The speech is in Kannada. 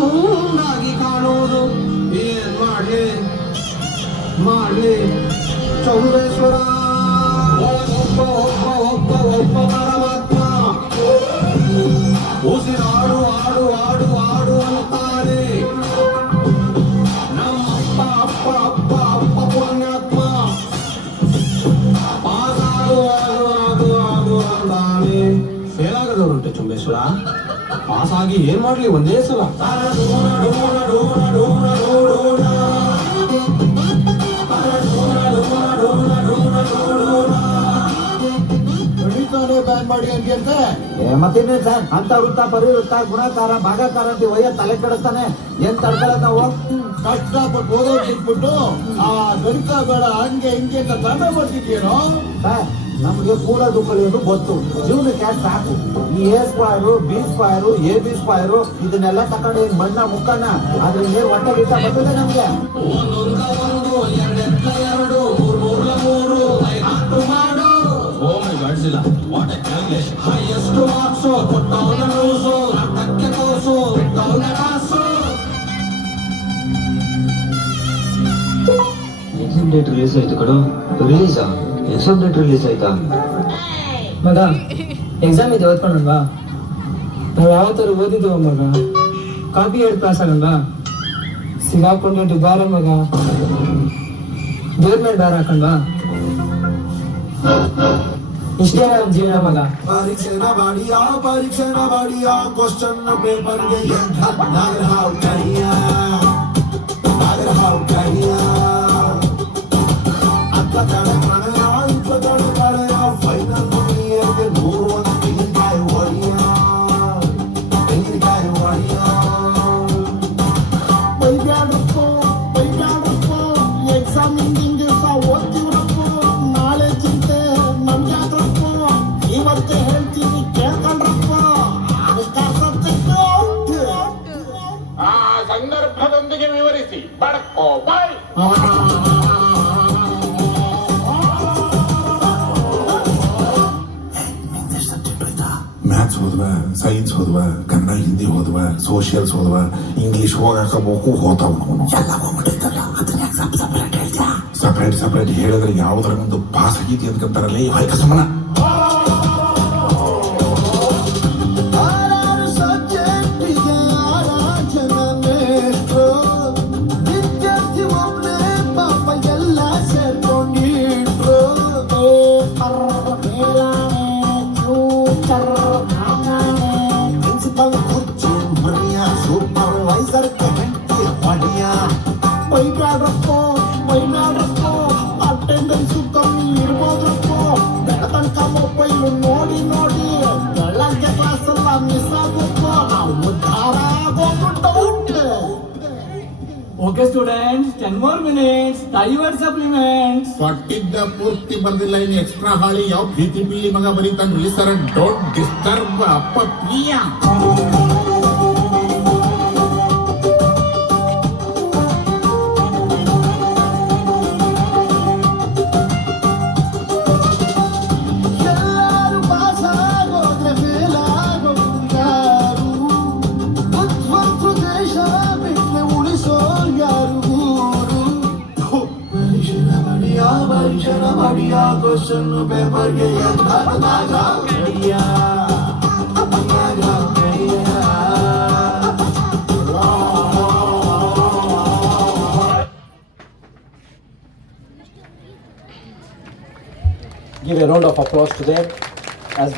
ಚಂದಾಗಿ ಕಾಣುವುದು ಏನ್ ಮಾಡ್ಲಿ ಮಾಡ್ಲಿ ಚೌಡೇಶ್ವರ ಒಬ್ಬ ಒಬ್ಬ ಒಬ್ಬ ಒಬ್ಬ ಪರಮಾತ್ಮ ಉಸಿರಾಡು ಆಡು ಆಡು ಆಡು ಅಂತಾನೆ ನಮ್ಮ ಅಪ್ಪ ಅಪ್ಪ ಅಪ್ಪ ಅಪ್ಪ ಪುಣ್ಯಾತ್ಮ ಪಾಸಾಗು ಆಗು ಆಗು ಆಗು ಅಂತಾನೆ ಫೇಲ್ ಆಗದವರುಂಟೆ ಚುಂಬೇಶ್ವರ ಪಾಸಾಗಿ ಏನ್ ಮಾಡ್ಲಿ ಒಂದೇ ಸಲ ಬ್ಯಾನ್ ಮಾಡಿ ಅಂತ ಮತ್ತಿನ್ನೇನ್ ಸರ್ ಅಂತ ವೃತ್ತ ಪರಿವೃತ್ತ ಗುಣಕಾರ ಭಾಗಕಾರ ಅಂತ ವಯ್ಯ ತಲೆ ಕೆಡಿಸ್ತಾನೆ ಏನ್ ತಡ್ಕೊಳ್ಳೋದು ನಾವು ಕಷ್ಟಪಟ್ಟು ಓದೋದ್ ಬಿಟ್ಬಿಟ್ಟು ಆ ಗಣಿತ ಬೇಡ ಹಂಗೆ ಹಿಂಗೆ ಅಂತ ತಂಡ ಮಾಡ್ತಿದ್ದೀರೋ ಸರ್ ನಮ್ಗೆ ಕೂಡೋದು ಕಲಿಯೋದು ಗೊತ್ತು ಜೀವನಕ್ಕೆ ಸಾಕು ಈ ಎ ಸ್ಕ್ವಾಯರು ಬಿ ಸ್ಕ್ವಾಯರು ಎ ಬಿ ಸ್ಕ್ವಾಯರು ಇದನ್ನೆಲ್ಲ ತಗೊಂಡು ಏನ್ ಬಣ್ಣ ಮುಕ್ಕಣ್ಣ ಅದ್ರಿಂದ ಹೊಟ್ಟೆ ಗಿಟ್ಟ ಬರ್ತದೆ ನಮ್ಗೆ ಎಕ್ಸಾಮ್ ಡೇಟ್ ರಿಲೀಸ್ ಆಯ್ತು ಕಡು ರಿಲೀಸಾ ಎಕ್ಸಾಮ್ ಡೇಟ್ ರಿಲೀಸ್ ಆಯ್ತಾ ಮಗ ಎಕ್ಸಾಮ್ ಇದೆ ಓದ್ಕೊಂಡಲ್ವಾ ನಾವು ಯಾವತ್ತಾರು ಓದಿದ್ವ ಮಗ ಕಾಪಿ ಹೇಳಿ ಪಾಸ್ ಆಗಲ್ವಾ ಸಿಗಾಕೊಂಡು ಬಾರ ಮಗ ದೇವ್ರ ಮೇಲೆ ಬಾರ ಹಾಕಲ್ವಾ ಇಷ್ಟೇ ನಮ್ಮ ಜೀವನ ಮಗ ಪರೀಕ್ಷೆನ ಬಾಡಿಯ ಕ್ವಶನ್ ಪೇಪರ್ಗೆ ನಾಗರ ಹಾವು ಕರಿಯ ಅಕ್ಕ ತಡೆ ಪ್ರಣಯ ಇಪ್ಪ ತಡೆ ಕಳೆಯ ಫೈನಲ್ ಇಯರ್ಗೆ 101 ತೆಂಗಿನಕಾಯಿ ಹೊಡಿಯ ಬೈಬ್ಯಾಡ್ರಪ್ಪ ಎಕ್ಸಾಮ್ ಹಿಂದಿನ ದಿವಸ ಓದ್ತೀವ್ರಪ್ಪ ನಾಳೆ ಚಿಂತೆ ನಮ್ಗೆ ಯಾಕ್ರಪ್ಪ ಇವತ್ತೇ ಹೇಳ್ತೀನಿ ಕೇಳ್ಕೊಂಡ್ರಪ್ಪ ಆ ಸಂದರ್ಭದೊಂದಿಗೆ ವಿವರಿಸಿ ಬಡಕೋ ಬಾಯ್ ಮ್ಯಾಥ್ಸ್ ಹೋದ್ವ ಸೈನ್ಸ್ ಹೋದ್ವ ಕನ್ನಡ ಹಿಂದಿ ಹೋದ್ವ ಸೋಷಿಯಲ್ಸ್ ಹೋದ್ವ ಇಂಗ್ಲಿಷ್ ಹೋಗಾಕ ಬೇಕು ಹೋತಾವ ಎಲ್ಲ ಹೋಗ್ಬಿಟ್ಟಿರ್ತಲ್ಲ ಅದನ್ನ ಎಕ್ಸಾಮ್ ಸಪರೇಟ್ ಹೇಳ್ತೀಯ ಸಪರೇಟ್ ಹೇಳಿದ್ರೆ ಯಾವ್ದ್ರ ಒಂದು ಪಾಸ್ ಆಗೀತಿ ಅಂದ್ಕೊಂತಾರಲ್ಲ ಈ ಹೊಯ್ಕ ಸಮನ ಅಟೆಂಡೆನ್ಸ್ ಕಮ್ಮಿ ಇರ್ಬೋದ್ರಪ್ಪ ಬೆಳತನಕ ಮೊಬೈಲ್ ನೋಡಿ ಬೆಳಗ್ಗೆ ಕ್ಲಾಸ್ ಎಲ್ಲ ಮಿಸ್ ಆಗುತ್ತ ನಾವು ಉದ್ಧಾರ ಆಗೋಗ್ಬಿಟ್ಟು okay students 10 more minutes your supplements ಕೊಟ್ಟಿದ್ದ ಪೂರ್ತಿ ಬರ್ದಿಲ್ಲ ಇನ್ನು ಎಕ್ಸ್ಟ್ರಾ ಹಾಳಿ ಯಾವ ಪ್ರೀತಿ ಬಿಲ್ಲಿ ಮಗ ಬರೀತಾನ್ರಿ ಸರ್ ಡೋಂಟ್ ಡಿಸ್ಟರ್ಬ್ ಅಪ್ಪ ಪ್ರಿಯ ಕ್ವಶನ್ ಪೇಪರ್ಗೆ Give a round of applause to them as they